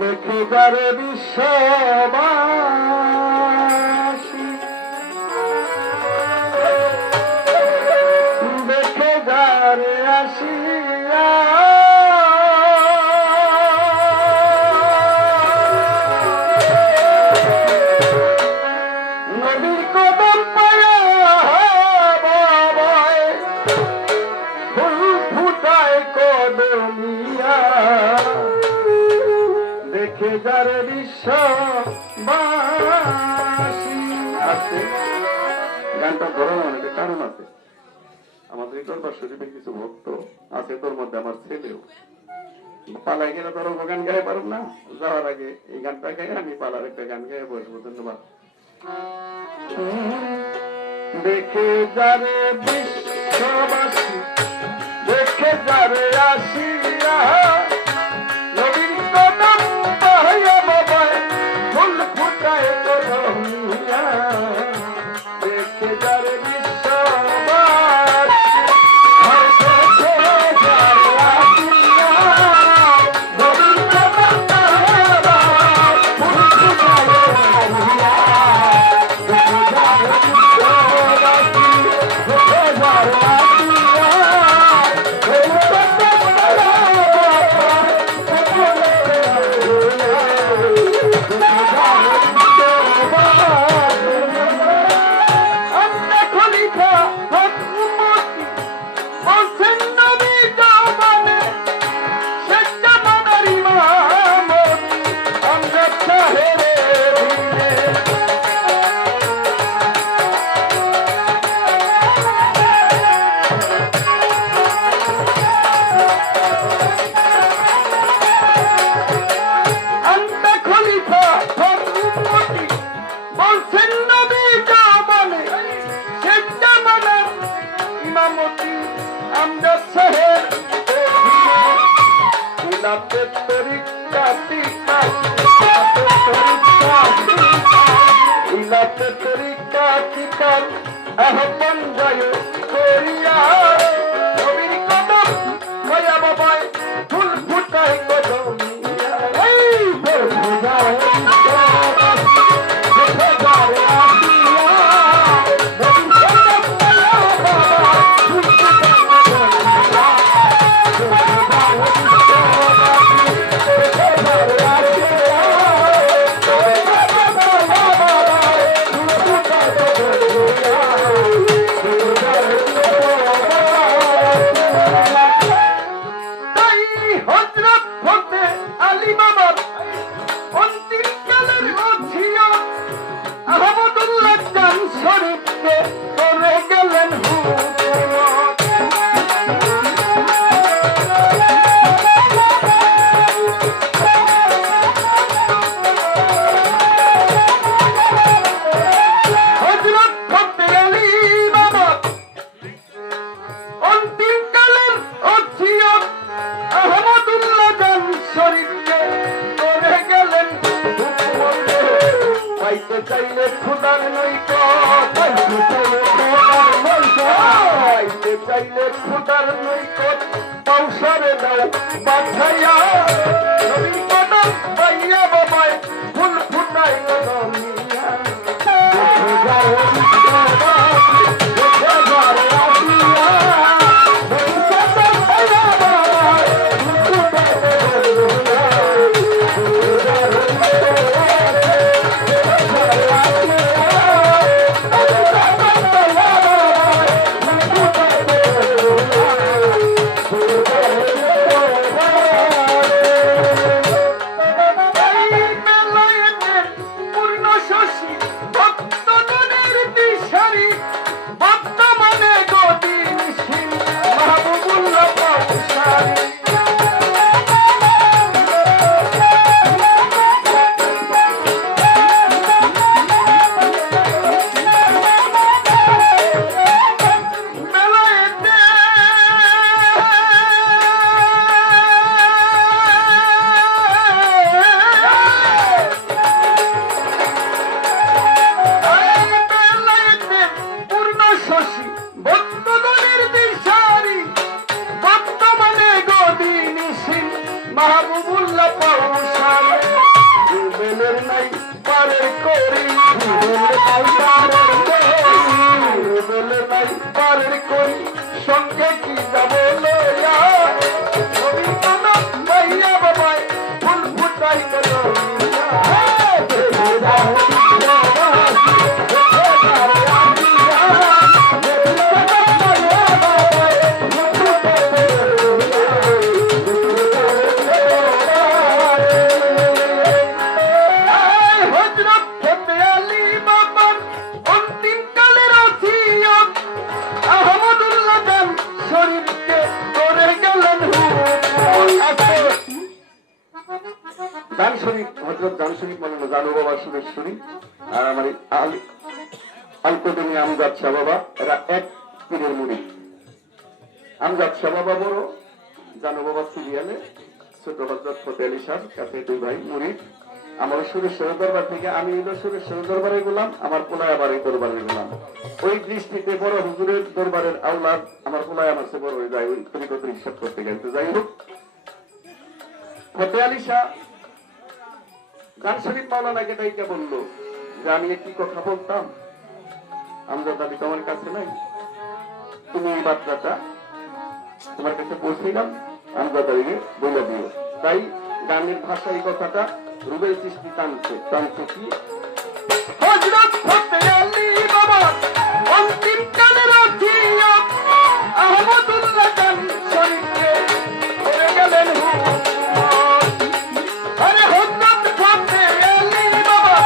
দেখে যারে বিশ্ববাসী, দেখে যারে আসিয়া নবীর কদম পায়া বাবায় ফুল ফুটায় কদমিয়া, দেখে যারে বিশ্ববাসী। আছে গানটা ধরো অনেক কারণ আছে। আমাদের দরবার শরীফের কিছু ভক্ত আছে, তোর মধ্যে আমার ছেলেও। পালাই গেলে তোর গান গায়ে পারব না, যাওয়ার আগে এই গানটা গায়ে আমি পালার একটা গান গায়ে বসবো। ধন্যবাদ। দেখে যারে বিশ্ববাসী, দেখে যারে আসিয়া নবীর কদম পায়া বাবায় ফুল ফুটায় কদমিয়া, দেখে যারে বিশ্ববাসী, দেখে যারে আসিয়া নবীর কদম পায়া বাবায় ফুল ফুটায় কদমিয়া, দেখে যারে বিশ্ববাসী, দেখে যারে আসিয়া নবীর কদম পায়া আহ্বান যায় করিয়া নবীর কদম পায়া বাবায় ফুল ফুটায় কদমিয়া, দেখে যারে বিশ্ববাসী, দেখে যারে আসিয়া নবীর কদম পায়া বাবায় ফুল ফুটায় কদমিয়া, দেখে যারে বিশ্ববাসী, দেখে যারে আসিয়া নবীর কদম পায়া বাবায় ফুল ফুটায় কদমিয়া। তাই হযরত হতে আলী বাবার অন্তিম কালের অধিয়া আহমদুল্লাহ জান শরীফকে করে গেলেন হুজুর। হযরত হতে আলী বাবার অন্তিম কালের অধিয়া আহমদুল্লাহ জান শরীফকে করে গেলেন হুজুর। পাইতে চাইলে খুদার নৈকট, পাইতে চাইলে খুদার নৈকট, পাইতে চাইলে খুদার নৈকট পৌঁছারে দাও পাঠাইয়া নবীর কদম পাইয়া বাবায় ফুল ফুটায় কদমিয়া, দেখে যারে বিশ্ববাসী, দেখে যারে আসিয়া নবীর কদম পাইয়া বাবায় ফুল ফুটায় কদমিয়া, দেখে যারে বিশ্ববাসী, দেখে যারে আসিয়া নবীর কদম পাইয়া বাবায় ফুল ফুটায় কদমিয়া, দেখে যারে শশী বন্ধনের দিশারি বর্তমানে গদিনী পারের করি সঙ্গে কি যাব লইয়া নবীর কোন ভাইয়া বাবাই ফুল ফুটাই গেল আমজাদ শাহ বাবা এরা এক পীরের মুরিদ আমজাদ শাহ বাবা বড় জানু বাবা সিরিয়ালে ছোট হযরত ফতেহ আলী শাহ কাছে দুই ভাই মুরিদ আমার সুরেশ্বর দরবার থেকে আমি সুরেশ্বর দরবারে গেলাম আমার পোলায় আবার এই দরবারে গেলাম ওই দৃষ্টিতে বড় হুজুরের দরবারের আওলাদ আমার পোলায় আমার সে বড় হয়ে যায় ওই তরিকত হিসাব করতে গেছে যাই হোক ফতেহ আলী শাহ গান শরীফ মাওলানাকে ডাইকা বললো যে আমি একটি কথা বলতাম আমজাদ আলী তোমার কাছে নাই তুমি এই বার্তাটা তোমার কাছে পৌঁছাইলাম আমজাদ আলীকে বলে দিও তাই গানের ভাষা এই কথাটা রুবেল চিশতি টানছে কি হযরত ফতেহ আলী বাবা অন্তিম কালের অধিয়া আহমদুল্লাহ গান শরীফে করে গেলেন আরে হযরত ফতেহ আলী বাবা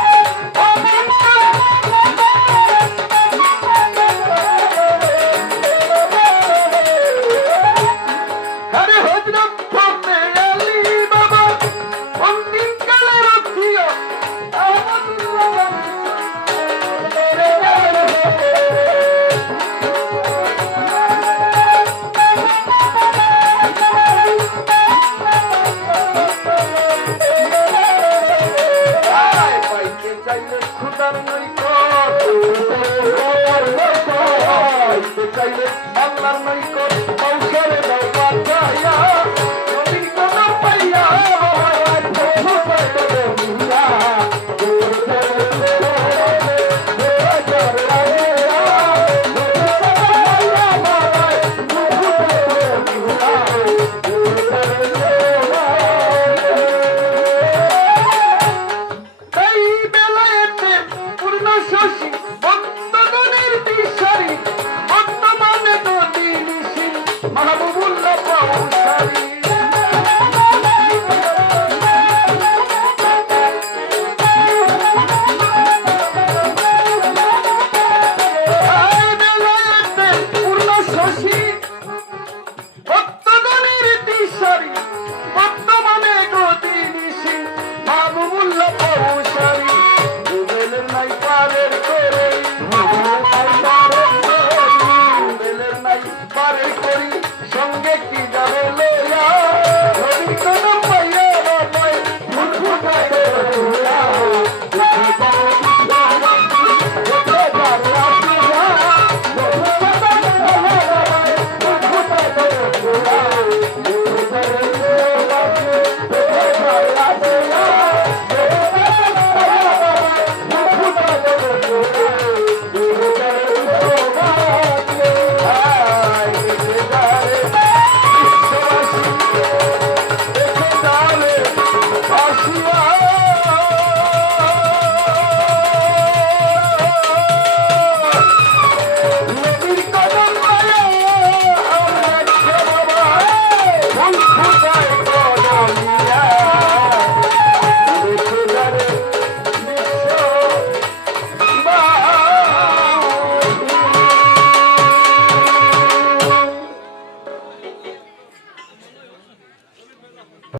চাইলে আল্লাহর